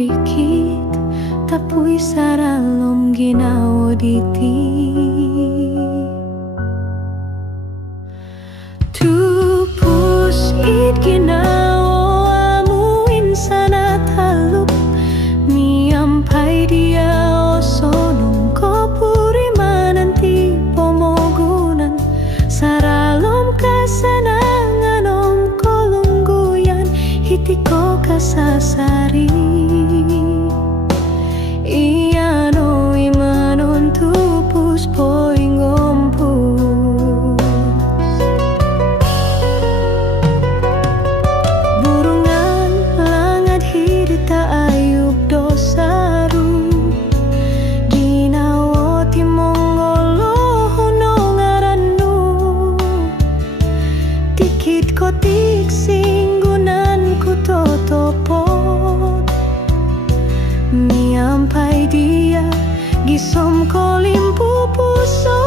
rikit tapui saralom ginawa diti. Tupus it ginawa amuin sana taluk miampai dia osonong ko puri mananti pomogunan saralom kasanangan om kolungguyan hitiko kasasari. Iano imanon tupus poing ompus burungan langat hirita ayub dosaru ginawa timongolo honongaranu tikit kotik singgunan ku totopot miampai dia gisom kolimpu puson.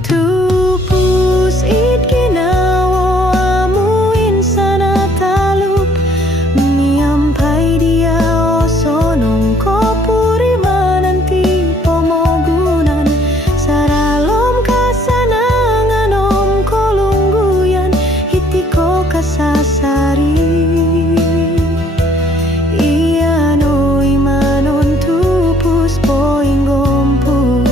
Tupus it ginawa amuin sana talup miampai dia osonong ko puri mananti pomogunan saralom kasanangan om kolungguyan hitiko kasasari. Iano imanon tupus poing ompus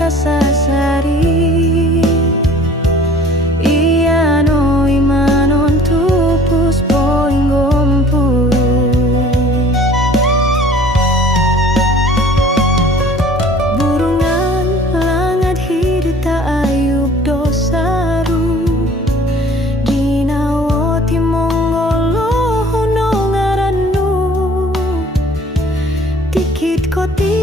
kasasari. Iano imanon tupus poing ompus burungan langat hirita ayub dosaru ginawa timongolo honongaranu tikit kotik